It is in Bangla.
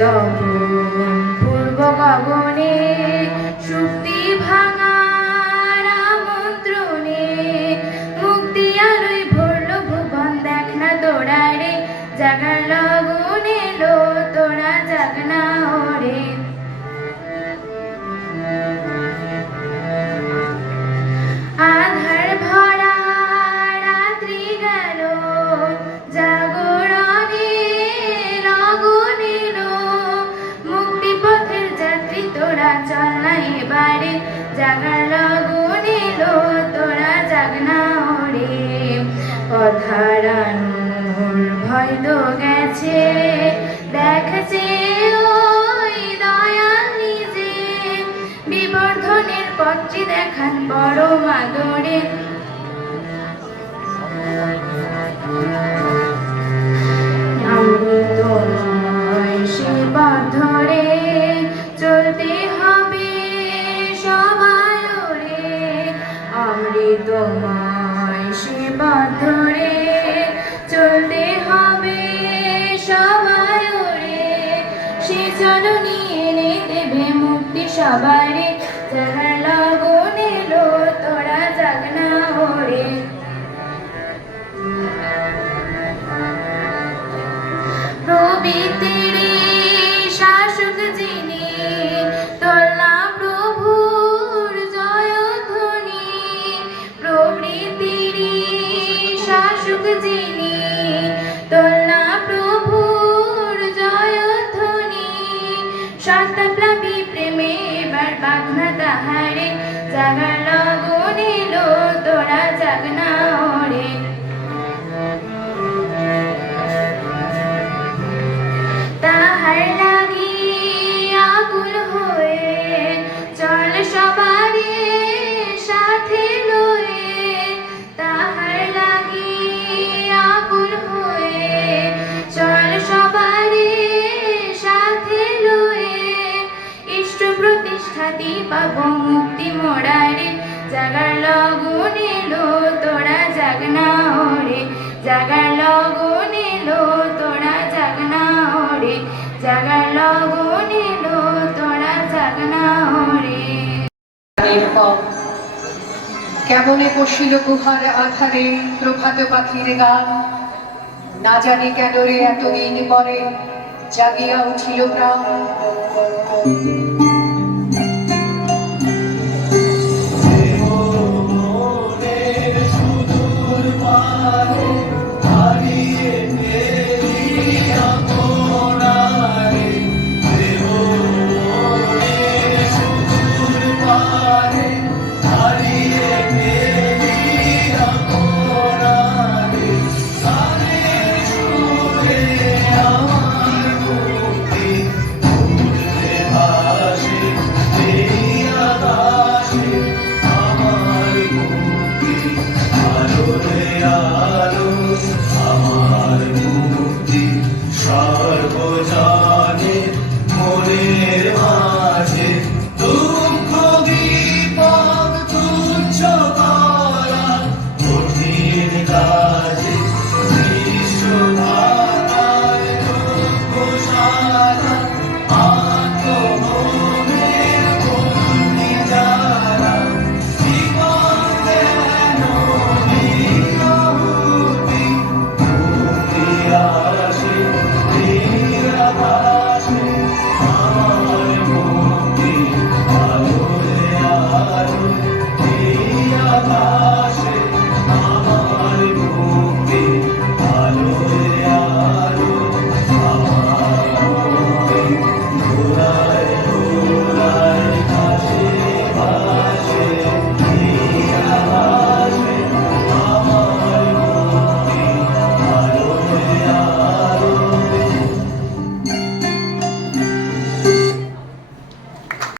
তখন পূর্ব গগনে শুক্তি ভাঙার আমন্ত্রণে মুক্তি আলোয় ভরল ভুবন। দেখ না তোরা রে জাগার লগন এলো, তোরা জাগ না ওরে। আধার ভরা রাত্রি গেল, জাগরণে লগন এলো। মুক্তি পথের যাত্রী তোরা চল না এবারে, জাগার লগন এলো, তোরা জাগ না ওরে। অধারানোর ভয় তো গেছে, দেখছে ওই দয়াল নিজে। বিবর্ধনের পথটি দেখান পরম আদরে। অমৃতময় সে পথ ধরে চলতে হবে সবাই রে। অমৃতময় সে পথ ধরে চলতে হবে সবাই রে। সে চলনি এনে দেবে মুক্তি সবারে, জাগার লগন এলো, তোরা জাগ না ওরে। প্রবৃত্তির শাসক যিনি, তোলা প্রভুর জয়ধ্বনি। প্রবৃত্তির শাসক যিনি, তোলা প্রভুর জয়ধ্বনি। সত্তাপ্লাবী প্রেমে এবার বাঘ না তাহারে, জাগার লগন এলো, তোরা জাগ না ওরে। তাহার লাগি আকুল হয়ে চল সবারে সাথে লয়ে। তাহার লাগি আকুল হয়ে চল সবারে সাথে লয়ে। ইষ্ট প্রতিষ্ঠাতি পাব মুক্তি মোরারে, জাগার লগন এলো, তোরা জাগ না ওরে। জাগার লগন এলো, তোরা জাগ না ওরে। জাগার লগন এলো, তোরা জাগ না ওরে। কেমনে বসিল গুহার আধারে প্রভাত পাখির গান। না জানি কেন রে এতদিন পরে জাগিয়া উঠিল প্রাণ। সর্বজনে মনের